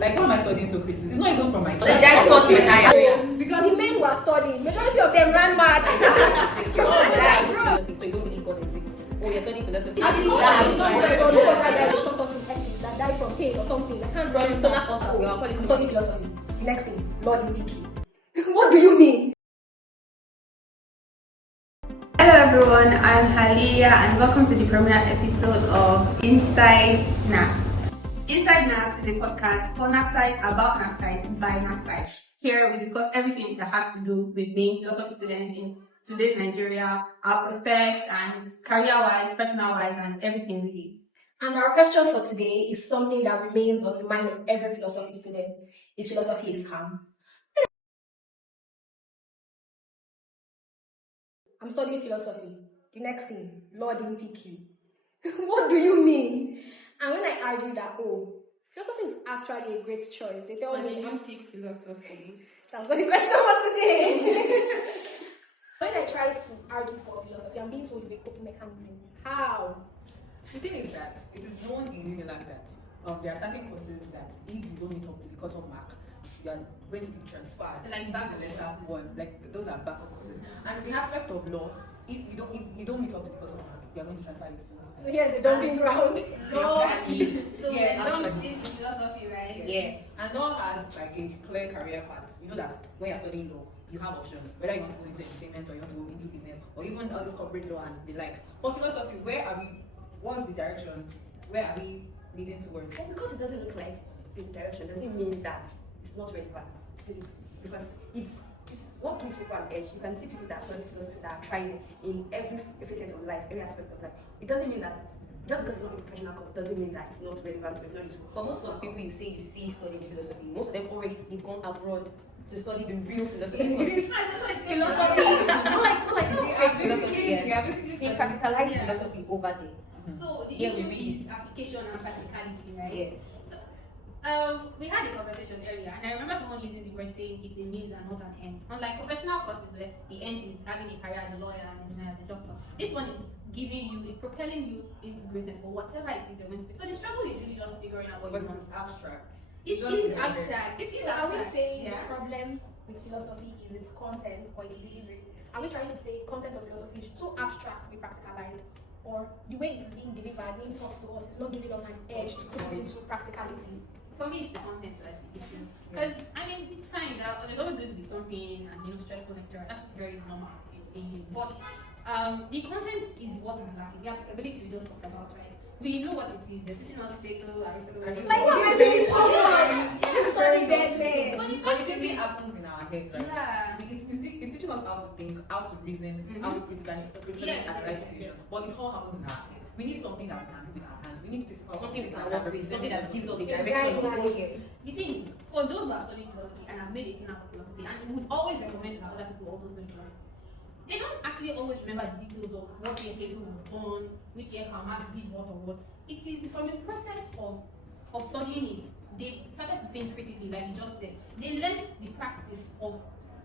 Like, why am I studying Socrates? It's not even from my But child. that's first retire. Because the men were studying, majority of them ran mad. So you don't believe God exists. Oh, you're studying philosophy. I didn't know that. Look what that guy taught us in ethics that died from pain or something. I can't From remember. stomach ulcer, we are calling I'm it studying philosophy. The next thing, Lord in Wiki. What do you mean? Hello everyone, I'm Halia and welcome to the premiere episode of Inside Naps. Inside Naps is a podcast for Napsites about Napsites by Napsites. Here we discuss everything that has to do with being philosophy students in today's Nigeria, our prospects and career-wise, personal-wise and everything really. And our question for today is something that remains on the mind of every philosophy student. Is philosophy a scam? I'm studying philosophy. The next thing, Lord in PQ. What do you mean? And when I argue that, philosophy is actually a great choice, they tell me I'm pick philosophy. that's what the question for today. When I try to argue for philosophy, I'm being told it's a coping mechanism. How? The thing is that it is known in Unilag that there are certain courses that if you don't meet up to the cutoff mark, you are going to be transferred Like into the lesser one. Like those are backup courses. And the aspect of law, if you don't meet up to the cutoff mark, you are going to transfer it. So here's a dumping ground. So Yeah, we're dumped actually. into philosophy, right? Yes. And law has like a clear career path. You know that when you're studying law, you have options, whether you want to go into entertainment or you want to go into business or even all this corporate law and the likes. But philosophy, where are we? What's the direction? Where are we leading towards? And because it doesn't look like the direction doesn't mean that it's not relevant. Because it's what gives people an edge. You can see people that study philosophy that are trying in every facet of life, every aspect of life. It doesn't mean that just because it's not a professional course doesn't mean that it's not relevant or it's not useful. But most of the people you see studying philosophy, most of them already have gone abroad to study the real philosophy. It is Philosophy. not like the fake philosophy. yeah, basically They practicalize philosophy over there. So the Yeah, issue we- is application and practicality, right? Yes. So, we had a conversation earlier, and I remember someone using the word saying it's a means and not an end. Unlike professional courses where the end is having a career as a lawyer and engineer as a doctor, this one is giving you, is propelling you into greatness for whatever it is you're going to be. So the struggle is really just figuring out what but you it want. is abstract. It is abstract. It is So are we abstract. saying Yeah. the problem with philosophy is its content or its delivery? Are we trying to say content of philosophy is too abstract to be practicalized? Or the way it is being delivered, being taught to us, is not giving us an edge to put it into practicality? For me, it's the content that's the issue. Because, I mean, it's fine that there's always going to be something and, stressful lecture. That's very normal in you. But the content is what is lacking. The applicability we just talked about, right? We know what it is. They're teaching us Plato, Aristotle. Like, why am I doing so much? This is study dead man. But the And fact the is, thinking happens in our head, right? yeah. It's teaching us how to think, how to reason, how to critically Yes, analyze yes, situations. But it all happens in our head. We need something that we can do with our hands. We need physical Something we can work with, something that gives us the direction Guideline. of going here. The thing is, for those who are studying philosophy and have made a thing out of philosophy, and would always recommend that other people also study philosophy, they don't actually always remember the details of what year Plato was born, which year Karl Marx did what or what. It is from the process of studying it, they started to think critically, like you just said. They learned the practice of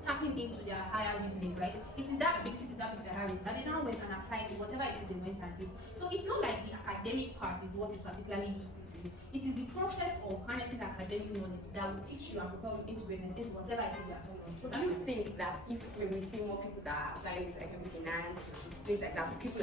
tapping into their higher reasoning, right? It is that ability to tap into their higher reasoning that they now went and applied to whatever it is they went and did. So it's not like the academic part is what is particularly useful to you. It is the process of harnessing academic knowledge that will teach you and propel you into greatness, into whatever it is you are doing. So do you think that if when we see more people that are applying to economic finance, things like that, people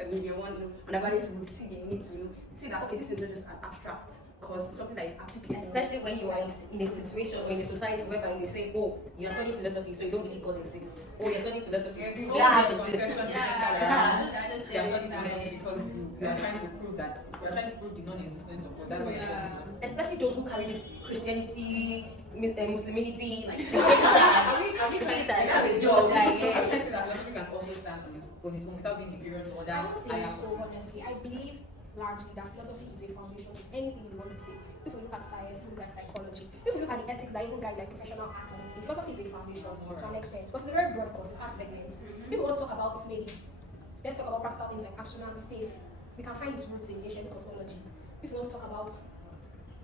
maybe one undergraduates would see the need to see that okay, this is not just an abstract course, it's something that is applicable. Especially when you are in a situation or in a society whereby they say, oh, you are studying philosophy, so you don't believe God exists. Oh, you're studying philosophy. The God whole exists. conception is Yeah. centered around Yeah. they are studying philosophy because we are trying to prove that we are trying to prove the non-existence of God. That's why you're studying philosophy. Especially those who carry this Christianity, Musliminity, like Are we trying to say that as a job? Like, I'm trying to say that philosophy can also stand on its own without being inferior to other I don't think higher so, courses. honestly. I believe largely that philosophy is a foundation of anything you want to say. If we look at science, if we look at psychology, if we look at the ethics that even guide like professional arts and everything, philosophy is a foundation to an extent. Because it's a very broad course, it has segments. If we want to talk about maybe, let's talk about practical things like action and space, we can find its roots in ancient cosmology. If we want to talk about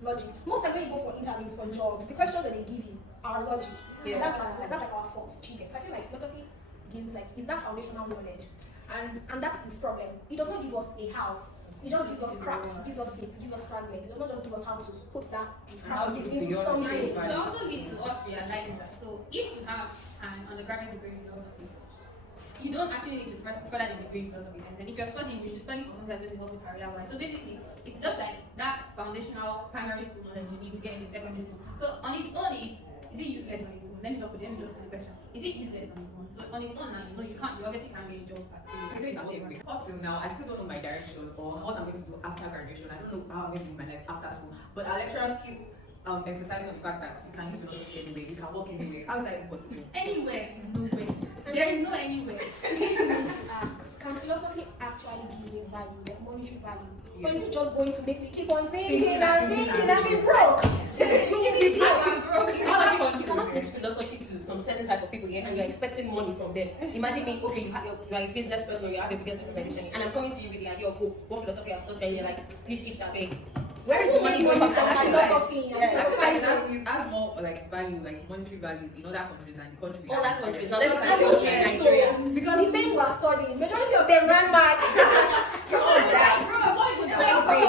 logic, most time when you go for interviews for jobs, the questions that they give you are logic. Yes. And that's like our fault, cheated. So I feel like philosophy gives like is that foundational knowledge. And that's his problem. It does not give us a how. He just gives us scraps, gives us bits, gives us fragments. He does not just give us how to put that How scrap to bit put into beyond something. face It value. will also lead to us realizing that. So if you have an undergraduate degree in philosophy, you don't actually need to further the degree in philosophy. And then if you're studying, you should study for something that's going to help you career-wise. So basically, it's just like that foundational primary school knowledge you need to get into secondary school. So on its own, is it useless on its own? Let me just put the question. Is it useless on its own? So on its own now, you obviously can't get a job at Up till now, I still don't know my direction or what I'm going to do after graduation. I don't know how I'm going to live my life after school. But our lecturers keep emphasizing on the fact that you can use philosophy anywhere, you can work anywhere. How is that even possible? Anywhere is nowhere. There is no anywhere. It leads me to ask, can philosophy actually give me value, like monetary value? Or is it just going to make me keep on thinking and be broke? You cannot teach philosophy to some certain type of people here, and you're expecting money from them. Imagine me, okay, you are a business person, you have a business organization, and I'm coming to you with the idea of what philosophy has taught me, and you're like, please shift that way. Where is the money Money going from from? philosophy and philosophizing. It has more like value, like monetary value in other countries than the country. All that countries. Now I let's don't look think at so. Nigeria. Because The men who are studying, majority of them ran mad.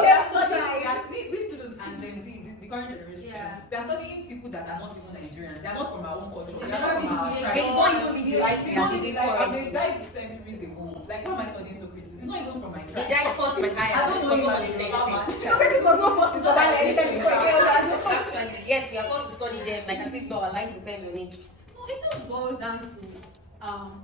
these students and Gen Z, the current generation, Yeah. they are studying people that are not even Nigerians. They are not from our own culture. They Yeah, are not from our they tribe. They don't even live the life They they are don't living live like, and currently. they died centuries ago. Like, why am I studying Socrates? It's not even from my They tribe. died first I retired. don't know him as a Same Yoruba thing. man. Socrates was not forced to go down anytime he saw elders. Actually, yes, we are forced to study them like as if no, our lives depend on it. Well, it still boils down to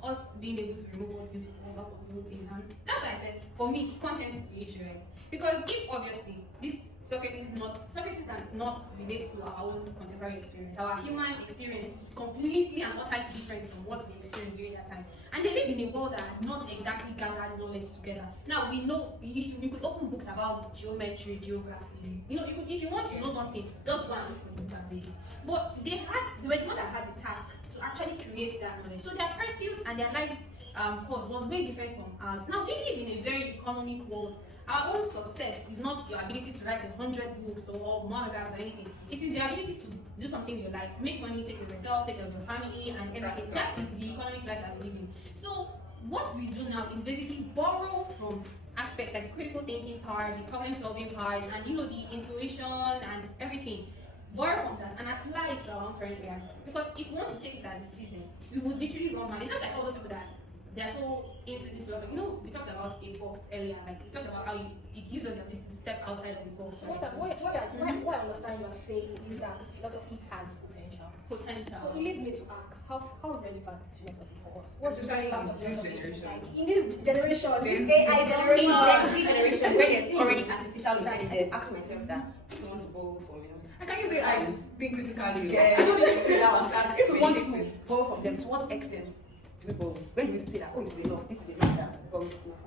us being able to remove all these out of the thing. And that's why I said, for me, content is the issue, right? Because if obviously this Socrates cannot relate to our own contemporary experience, our human experience is completely and utterly different from what they experienced during that time. And they live in a world that had not exactly gathered knowledge together. Now we know you could open books about geometry, geography. You know, if you want to know something, just go and look for the database. But they were the one that had the task to actually create that knowledge. So their pursuits and their lives course was way different from ours. Now we live in a very economic world. Our own success is not your ability to write 100 books or monographs or anything. It is your ability to do something in your life, make money, take care of yourself, take care of your family, and everything. That is the economic life that we live in. So what we do now is basically borrow from aspects like critical thinking part, the problem solving part, and the intuition and everything. Borrow from that and apply it to our own current reality. Because if we want to take it as it is, we would literally run mad. It's just like all those people that they are so into this philosophy. We talked about a box earlier. Like we talked about how it gives us the ability to step outside of the box. What I understand you are saying is that philosophy has potential. Potential. So it leads me to ask, how relevant is philosophy for us? What's the Especially relevance of in this philosophy in generation. society? In this generation, this Gen Z. AI In generation. Gen Z generation where there's already artificial intelligence, I ask myself that if you want to borrow from And can you say I to think critically? Yes. I don't need to say that. if we want to borrow from them, to what extent do we borrow? When do we say that, oh, it's enough, this is enough, that borrow is enough?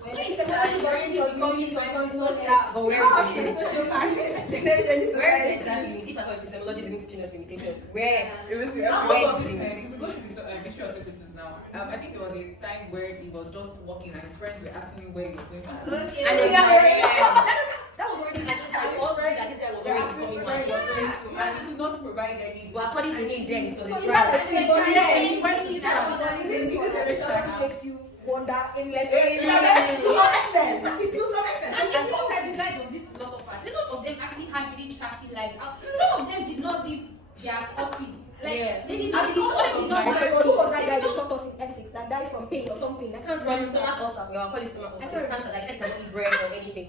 When epistemology does it, you're coming to But where is the social Where is the exact limit? If I thought epistemology is going to teaching us limitations, where? And most of this, if we go through the history of Socrates now, I think there was a time where he was just walking and his friends were asking him where he was going to. Okay. And then that was already identified for us to see that this guy was They were already asking him becoming where he was mad. going to, and he could not provide any. But according to him, then it was So a you have trial. a symbolic he went to thing. trial. Philosophy makes you wonder endlessly. To some extent. And if you look at the lives of these philosophers, a lot of them actually had really trashy lives. Some of them did not leave their office. Like Yeah. they did not. And Some of them did not. Who was that guy that taught us in ethics that died from pain or something? I can't From remember. stomach ulcer, we are calling stomach ulcer. It's cancer, like except can eat bread or anything.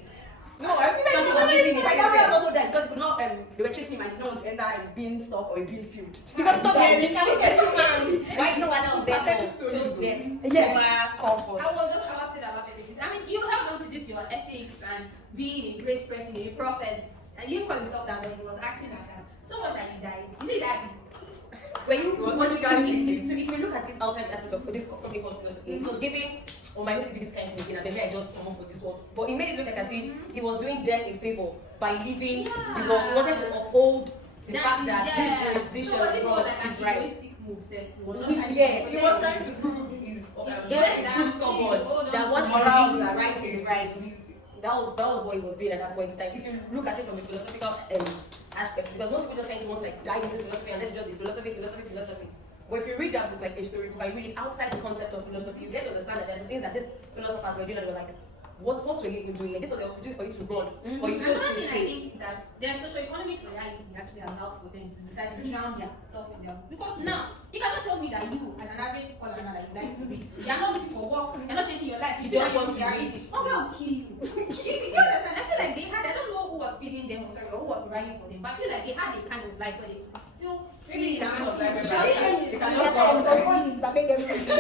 No, I think Some people eating it. My father was also there because he could not, they were chasing him and he did not want to enter a beanstalk or a bean field. Because stop here, we can't get to man. Why is no one of them Pathetic stories. chose them? Yes. Comfort. I was just about to say that about ethics. I mean, you have gone to just your ethics and being a great person, a prophet, and you didn't call himself that, but he was acting like that. So much that he died. Is it that? When you was when you- critically if you look at it outside the aspect of this something called philosophy, it was giving my not be this kind of thing, and maybe I just come off for this one. But it made it look like as if he was doing them a favor by leaving the world. He wanted to uphold the fact that this jurisdiction So was it more abroad like is an right. egoistic move then? He was not He- trying to yeah, he was trying to prove his He wanted to push forward that what he morals believes is and right is right. beliefs. That was what he was doing at that point in time. If you look at it from a philosophical aspect, because most people just kind of want to like dive into philosophy and let's just be philosophy. But if you read that book like a story book, and read it outside the concept of philosophy, you get to understand that there's some things that these philosophers were doing and they were like, what we're even doing. Like, this was the opportunity for you to run, but you chose Another to thing I stay. think is that their socio-economic reality actually allowed for them to decide to drown themselves in them. Because now, you cannot tell me that you, as an average scholar that you like to be, you are not looking for work, you're not taking your life, You you just want to are read. hunger will kill you. You see, you understand? I feel like they had, I don't know who was feeding them, or who was providing for them, but I feel like they had a kind of life where they still Maybe in terms of life, It they can was just go outside. olives that made them rich.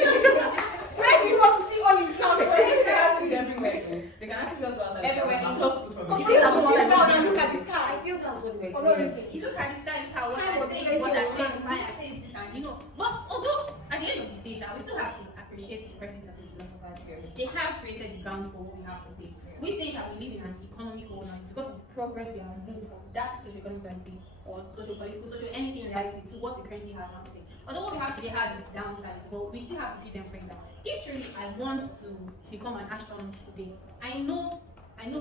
When we want to see olives now, They can feed everywhere. They can actually just go outside. Everywhere. and pluck food from because it. we have to sit down and look at the I sky feel that's what they were for no doing. reason. You look at this guy, look at what Time I was say, plenty what I of say time. is mine, I say is this, and you know. But although at the end of the day, we still have to appreciate the presence of these philosophers. They have created the ground for what we have today. We say that we live in an economical life because of the progress we have moved from that socio-economic reality or social-political, social anything reality to what we currently have now today. Although what we have today has its downsides, but we still have to give them credit. If truly I want to become an astronaut today, I know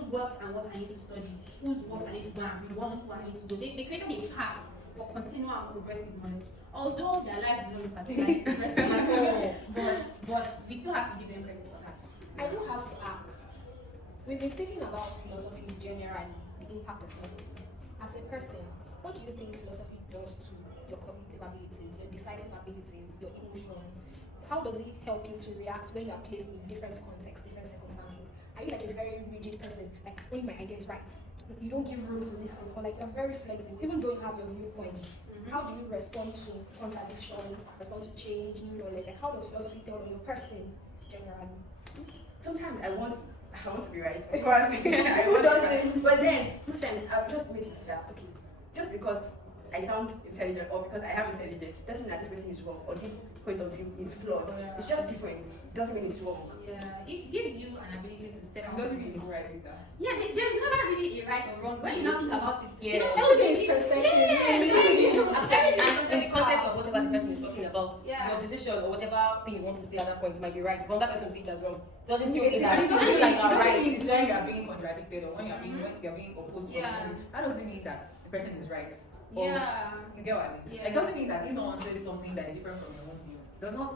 what and what I need to study, whose works I need to go and read, what school I need to go. They created a path for continual and progressive knowledge. Although their lives do not look particularly progressive at all, but we still have to give them credit for that. I do have to ask. We've been speaking about philosophy generally, the impact of philosophy. As a person, what do you think philosophy does to your cognitive abilities, your decisive abilities, your emotions? How does it help you to react when you are placed in different contexts, different circumstances? Are you like a very rigid person, like only my idea is right? You don't give room to listen, or like you're very flexible, even though you have your viewpoints. How do you respond to contradictions, respond to change, new knowledge? Like how does philosophy tell on your person generally? Sometimes I want to be right because I Who want to be doesn't? right. But then most times I've just noticed that okay, just because I sound intelligent or because I am intelligent doesn't mean that this person is wrong or this point of view is flawed. Yeah. It's just different. It doesn't mean it's wrong. Yeah, it gives you an ability to step It out. doesn't mean it's right either. Yeah, there's never really a right or wrong when you now think about it. Yeah. You know, Everything is perspective. Everything And in the context of whatever the person is talking about, Yeah. your decision or whatever thing you want to say at that point might be right, but that person sees it as wrong. Doesn't still It's mean that exactly- you like are It right. doesn't mean It's when just you are being contradicted or when you are being opposed from Yeah. you. That doesn't mean that the person is right. Or Yeah. you get what I mean? Yeah. Like, it doesn't mean that if someone says something that is different from your own view, does not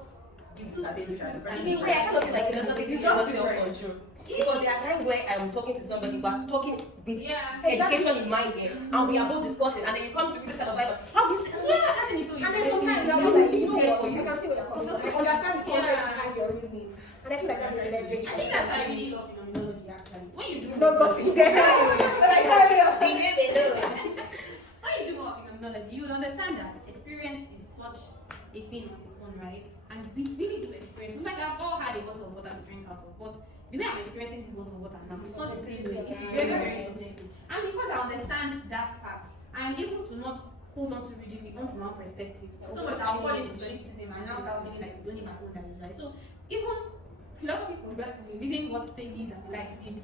give So- certainty that the person in a is way, I right. kind of feel like philosophy It's teaches just us different. self-control. Because there are times where I'm talking to somebody, but talking with Yeah. education in mind here, and we are both discussing, and then you come to me this kind of like, how is it? Yeah, that's an issue. And then sometimes I'll be like, you know Yeah, what, for you. I can see where you're coming from. I understand the context Yeah. behind your reasoning. And I feel like that's a leverage. I think that's why I really love phenomenology actually. When you do No, got it there. But I carry on. when you do more phenomenology, you will understand that experience is such a thing on its own, right? And we really do experience. We might have all had a bottle of water to drink out of, but the way I'm experiencing this bottle of water now, it's not the same way. It's very, very subjective. And because I understand that fact, I am able to not hold on to rigidly onto my own perspective. So much that I'll fall into solipsism and now start feeling like it's only my own that is right. So even philosophy progressively, living what thing is and life is,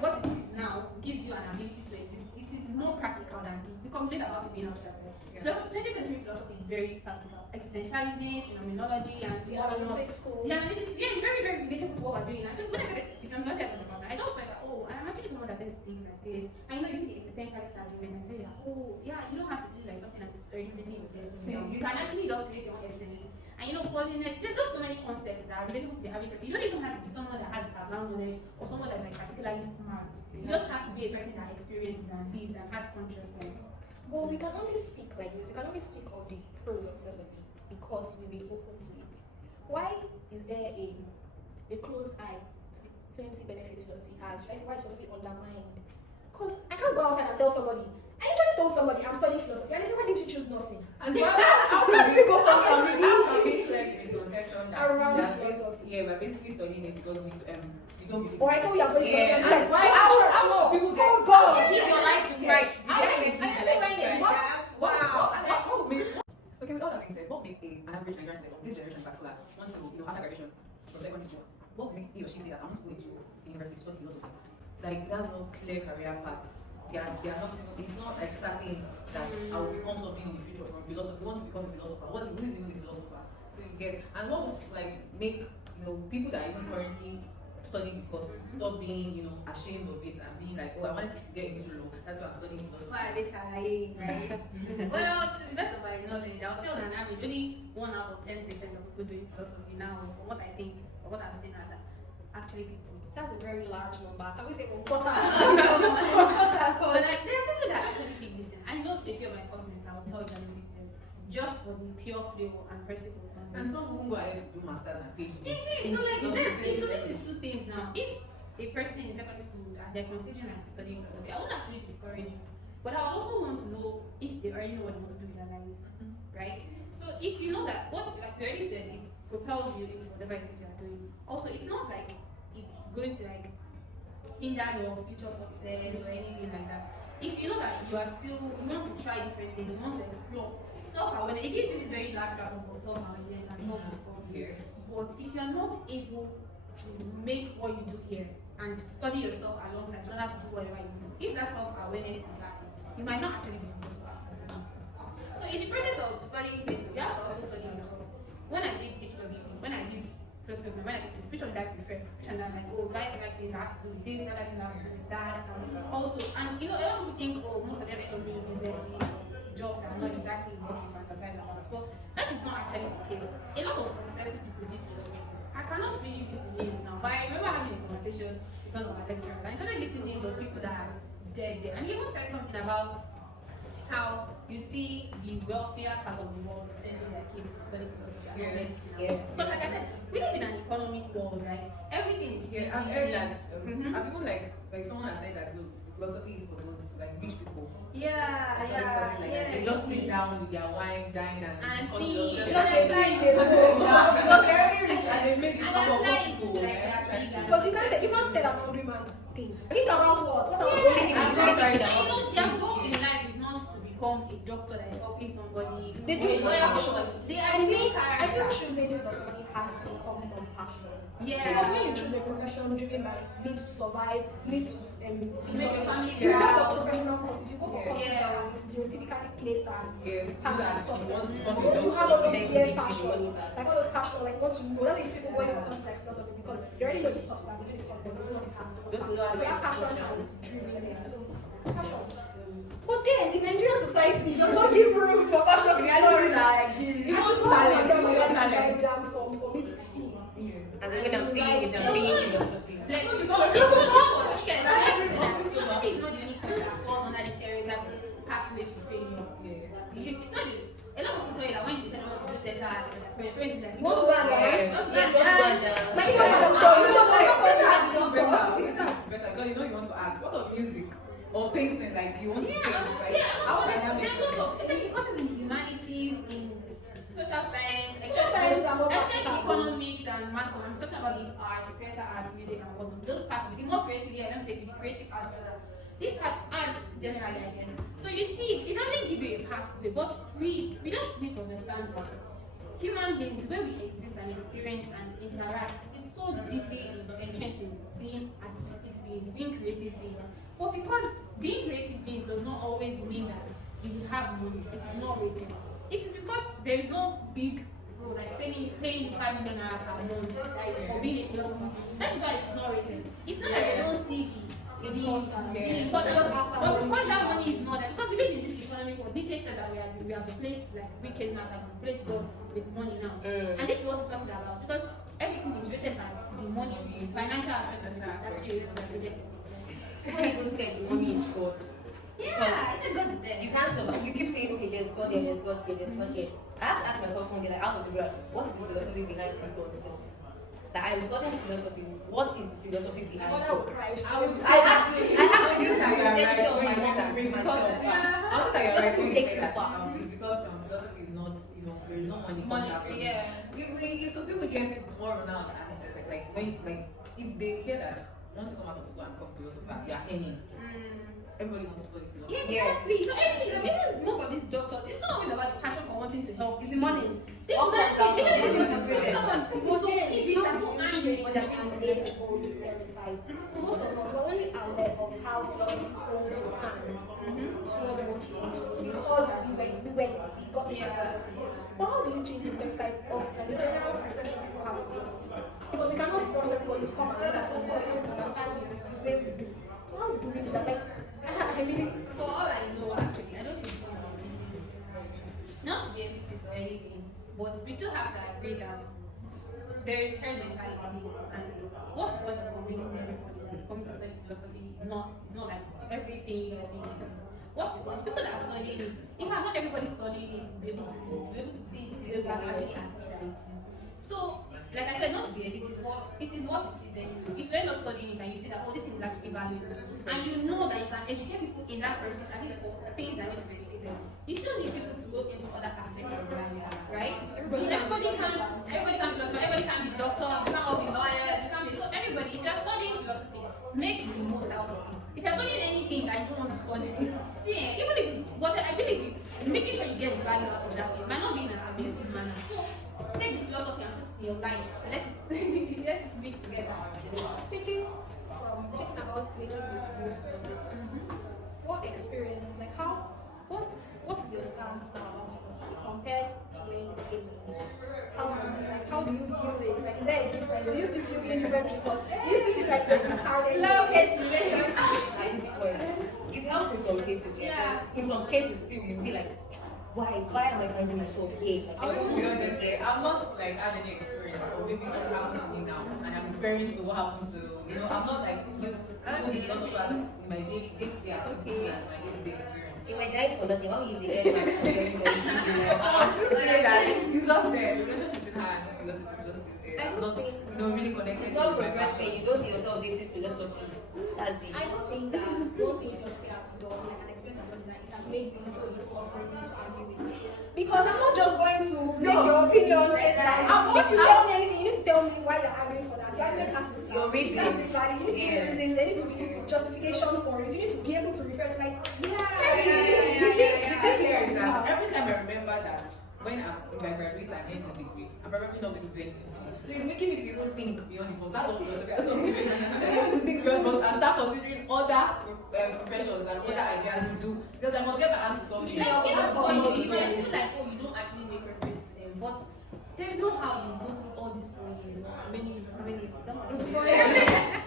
what it is now gives you an ability to exist. It is more practical than we complain about it being abstract. Philosophy, 20th century philosophy is very practical. Existentialism, phenomenology, and The what not. analytics school. The analytics, yeah, it's very, very relatable to what we're doing. I think when I said it, if I'm not talking about that, I just said that, oh, I'm actually someone that thinks things like this. And you know, you see the existentialist argument, and I tell you that, oh, yeah, you don't have to feel like something that is very written in your destiny. You can actually just create your own destiny. And you know, falling like, there's just so many concepts that are relatable to the average person. You don't even have to be someone that has background knowledge or someone that's like particularly smart. You just have to be a person that experiences and lives and has consciousness. Well, we can only speak like this. We can only speak of the pros of philosophy because we've been open to it. Why is there a closed eye to the plenty benefits philosophy has? Should I say why is philosophy undermined? Because I can't go outside and tell somebody. I usually told somebody I'm studying philosophy and they say, why didn't you choose nursing? And how can we go from how can we clear the misconception that Around that philosophy. yeah, we're basically studying it because we don't believe. Or I told you I'm studying philosophy. Yeah, I'm like, and why? how people get Oh God! Give your life to Christ. I say when you're What? wow. What would make okay, with all that being said, what would make an average Nigerian student of this generation in particular want to, after graduation from secondary school, what would make he or she say that I want to go into university to study philosophy? Like, there's no clear career paths. They are not even, it's not like certain that I will become something in the future from philosophy. We want to become a philosopher. Who is even a philosopher? So you get, and what was like make, people that are even currently studying because stop being, ashamed of it and being like, oh, I wanted to get into law. That's why I'm studying philosophy. Why are they shy, right? Well, to the best of my knowledge, I'll tell an average only 1 out of 10% of people doing philosophy now, from what I think, or what I've seen rather, actually picked it. That's a very large number. Can we say one quarter? So like there are people that actually pick this thing. I know a few of my cousins that will tell you that they pick them just for the pure flavor and principle. And some who go ahead to do masters and PhD. So like this is two things now. If a person in secondary school and they're considering like studying philosophy, I won't actually discourage you. But I also want to know if they already know what they want to do with their life. Right? So if you know that what like we already said, it propels you into whatever it is you are doing. Also, it's not like it's going to like hinder your future success or anything like that. If you know that you are still you want to try different things, you want to explore self-awareness, it gives you this very large platform for self-awareness and self-discovery. Yes. But if you are not able to make what you do here and study yourself alongside in order to do whatever you do, if that self-awareness is lacking, you might not actually be successful after that. So in the process of studying things, you have to also study yourself. When I did HW, when I did philosophy, when I did this, which one did I prefer? And I'm like, oh, I like this, I have to do this, I like this, I have to do that. And also, and you know, a lot of people think, oh, most of them are doing businesses, jobs that are not exactly what you fantasize about. But that is not actually the case. A lot of successful people did philosophy. I cannot really list the names now, but I remember having a conversation with one of my lecturers, and I started listing names of people that are dead there. And he even said something about how you see the wealthier part of the world sending their kids to study philosophy. And Yes. yeah. But like I said, we live in an economic world, right? Everything is Yeah, I've heard that. Mhm. I've even like someone has said that so philosophy is for those like rich people. Yeah, Study philosophy like that. They just sit down with their wine, dine, and And discuss see, philosophy. just Like like they go. Because they're already rich and they make it And come up apply for it people. to, like, right? their Trying to- big Because you can't tell an hungry man to think. Think about what? What about Yeah, only thing and is sometimes- right so you know, their goal in life is not to become a doctor that is helping somebody. They do or a it for lawyer. passion. They I are the main think character. choosing philosophy has to come from passion. Yeah. Because when you choose a profession driven by need to survive, need to Make survive, family you go proud. for professional courses, you go for courses Yeah. that are stereotypically placed as Yes, paths to you success. want to become a Once you have all doctor, those then clear you passion, like all those passion, like want to know, that is people going for courses like philosophy because they already know the substance, they know the content, they know what it has to do. Those So are that very passion important. has driven them. So passion. But then the Nigerian society does not give room for passion to Reality flourish. is like this. Even I should talent, go and even get my talent. jam for me to feel. And we're gonna feel it and It's be not- philosophy. Like, it's not what you get. Philosophy is not the only thing that falls under the stereotype pathway to failure. It's not the, a lot of people tell you that when you say you want to do better at your parents like, You want to go and dance? Yes. Like if I had a doctor, you know what Better I'm is better because you know you want to act. What of music or painting? Like you want to paint. Like how can I make there's also it's like courses in humanities, in social science, Social sciences are more especially practical. economics and maths. I'm talking about these arts, theater arts, music, and all of those parts. The more creative, yeah, let me take the creative arts rather. These arts generally, I guess. So you see, it doesn't give you a pathway, but we just need to understand that human beings, the way we exist and experience and interact, it's so deeply entrenched in being artistic beings, being creative beings. But because being creative beings does not always mean that if you have money, it is not rated. It is because there is no big role, like paying you 5 million naira per month, that is for being a philosopher. That is why it's not rated. It's not like they don't see the Yes. but because that money is not there, because we live in this economic world. Nietzsche said that we have replaced like riches now, like we replaced God with money now. And this is what he's talking about because everything is rated by the money, the financial aspect of it is actually rated. Someone even said money is God. Yeah, I said God is there. You can't survive. You keep saying, okay, there's God here, there's God here, there's God here. I have to ask myself one day, like, out of the blue, what is the philosophy behind this God itself? That I'm studying philosophy. What is the philosophy behind Mother God? will cry. I was I have to use the that you're right. Christianity of When my you want to mind bring and because myself. also that you're right when you Take say you that far. it's because philosophy is not there is no money Money, coming out from it. yeah. If some people get it tomorrow now and ask them like when like if they hear that once you come out of school and become a philosopher, you are earning. Everybody wants to study philosophy. Yeah, exactly. So everything, even most of these doctors, it's not always about the passion for wanting to help. Is the money? They Of course, don't see. that They was don't the see. Someone But so then, if it's so angry when they're and being age old stereotype. Most of us are only aware of how philosophy holds your hand towards what you want to do because we got into philosophy. But how do you change the stereotype of like, the general perception people have of philosophy? Because we cannot force everybody to come and look at philosophy so they can understand it the way we do. So how do we do that? Like, I really For all I know, actually, I don't think it's changing. Not to be elitist or anything, but we still have to agree that there is herd mentality, and what's the point of convincing everybody that coming to study philosophy is not like everything that being exists? What's the point? People that are studying it, in fact, not everybody studying it will be able to read it, will be able to see it, will actually agree that it is. So, like I said, not to be elitist, but it is what it is anyway. If you end up studying it and you see that, oh, this thing is actually valuable, and you know that you can educate people in that person, at least for things that need to be educated, you still need people to look into other aspects of life, right? So everybody can be doctors, you can't all be lawyers, you can't be, so everybody, if you're studying philosophy, make the most out of it. If you're studying anything that you don't want to study, see, even if it's what I believe, making sure you get the value out of that, it might not be in an abusive manner. So take the philosophy and put it in your life, let it mix together. Speaking about making the most of it, what experience, like what is your stance now about philosophy compared to when you came in? How do you view it? Like, is there a difference? You used to feel indifferent because you used to feel like you started love-hate relationship. At this point, it helps in some cases. Yeah. In some cases, still you'll be like, why am I finding myself here? Like, I will be honest there. I'm not like had any experience or maybe something happened to me now and I'm referring to what happened to I'm not like used to philosophers in my day-to-day activities and my day-to-day experience. in my life for nothing, why would you say that? I'm still saying that it's just there. The relationship between her and philosophy is just still there. I I'm don't not think- really connected. It's not with my progressing. passion. You don't see yourself dating philosophy. That's it. I don't think that one thing philosophy has done, like an experience I've done, that it has made me so insufferable to argue with. Because I'm not just going to take your opinion face value. If you tell me anything, you need to tell me why you're arguing for that. Your argument has to sound. Your reason. It has to be valid. You need to give me reasons. There need to be justification for it. You need to be able to refer to like, The thing here is that every time I remember that when if I graduate and get this degree, I'm probably not going to do anything to it. So it's making me to even think beyond the box. That's what philosophy has done to me. I need to think beyond the box and start considering other professions and other ideas to do because I must get my hands to something. You might feel like, oh, you don't actually make reference to them, but there's no how you go through all these 4 years. How many?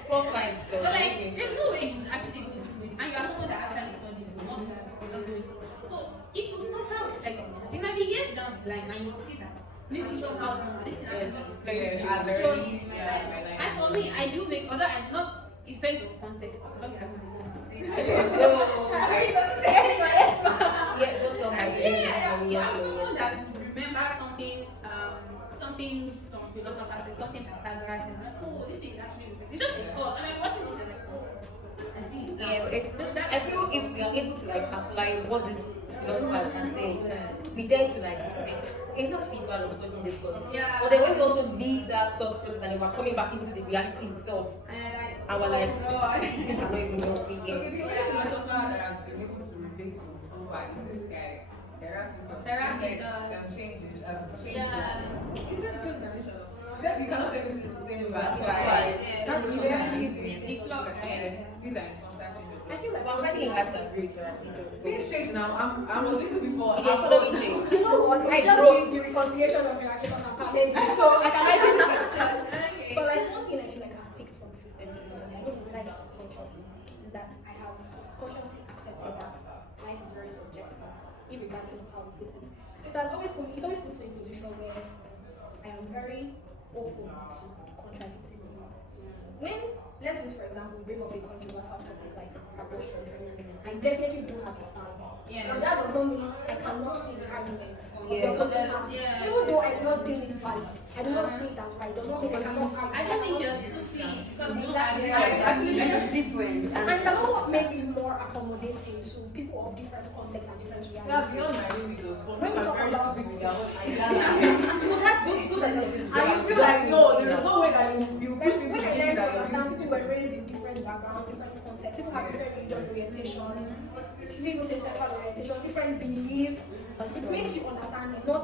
4, 5. But like, there's no way you actually go through it, and you are someone that actually studies, so not that you're just doing it. So it will somehow reflect on you. It might be years down the line, and you will see that maybe somehow this can actually show you in my life. As for me, I do make, although I'm not. It depends on context. I don't have to say. yes, ma. Yeah, just tell my I'm someone that would remember some philosopher said, something that Pythagoras said, like, oh, this thing is actually, it's just a thought. And I'm watching this and like, oh, I see it now. Yeah, I feel if we are able to like apply what these philosophers are saying, we tend to like say, it's not feedback of studying this course. Yeah. But then when we also leave that thought process and then we're coming back into the reality itself, and we're like, this thing cannot even help me Okay, here. the only philosopher that I've been able to relate to so far is this guy, Heraclitus. Changes. Yeah. Is that just an issue? You cannot say this in the same way. That's why. That's the reality. The flux, right? These are constant changes. I feel like But I'm finding it hard to agree with her. Things change now. I was little before. The economy change. you know what? I just did the reconciliation of Heraclitus and Palladium, so I can argue this question. But like one thing I feel like I've picked from philosophy, I don't know whether it's subconsciously, is that I have subconsciously accepted that life is very subjective, irregardless of how we put it. So it always puts me in a position where I am very open to contradicting things. When, let's use for example, bring up a controversial topic like abortion, feminism, I definitely do have a stance. Yeah. But that does not mean I cannot see the arguments of Yeah. the opposing party. Yeah. Even though I do not deem it valid, I do not see it as right. Does not mean I cannot argue. I don't think you're still seeing it because you don't Exactly. agree. Actually, It's just different. And it can also make me more accommodating to people of different contexts and different Yeah, realities. beyond my windows. For When we me, talk I'm very about- stupid with their own ideas. Those are the And you feel like, no, there is no way that you Like, push me to when I believe learn to that understand you're people were raised in different backgrounds, different contexts, people have different religious orientation, should we even say sexual orientation, different beliefs. It makes you understand it, not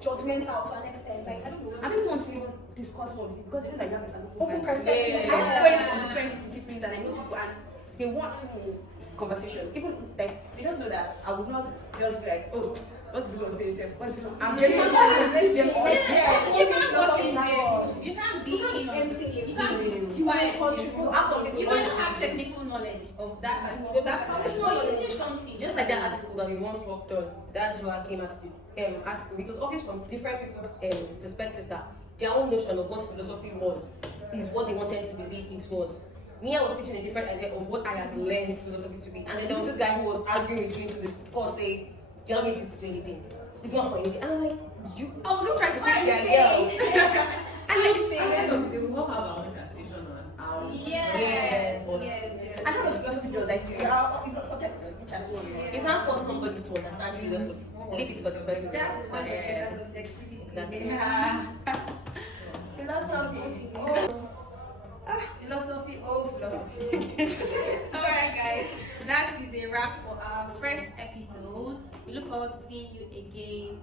judgmental to an extent. Like, I don't know. I don't want to even discuss politics because you know like that is an Open perspective. I have friends from different disciplines and I know people and they want conversation. Even like they just know that I would not just be like, oh, what's this one saying? What's this one? I'm genuinely listening to them all. You can't Philosophy go now. You can't be You can't be empty. You can't be. you will fine. contribute. You have something to You might contribute. not have technical knowledge of that. Foundational No, you knowledge. say something. Just like that article that we once worked on, that Joaquin article, it was obvious from different people's perspective that their own notion of what philosophy was is what they wanted to believe it was. Me, I was pitching a different idea of what I had learned philosophy to be, and then there was this guy who was arguing with me to the cause, say, "You're not going to do anything. It's not for anything." And I'm like, I wasn't trying to What pitch are the you idea. saying? And you At the end of the day, we all have our own translation on how. Yes. Yes. And that's what philosophy does. Like, it's not subject to each and every. You can't force somebody to understand philosophy. Leave it for the person. That's the point of it. Subjectivity. Exactly. Yeah. Philosophy. Oh. Philosophy. Oh, philosophy. Alright, guys, that is a wrap for our first episode. We look forward to seeing you again.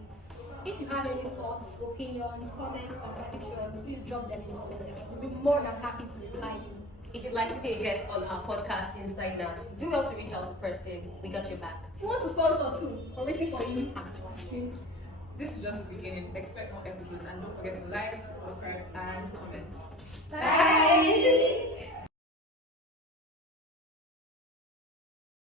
If you have any thoughts, opinions, comments, contradictions, please drop them in the comment section. We'll be more than happy to reply you. If you'd like to be a guest on our podcast, Inside Naps, do well to reach out to Preston. We got your back. If you want to sponsor too, we're waiting for you. Actually. This is just the beginning. Expect more episodes and don't forget to like, subscribe, and comment. Bye.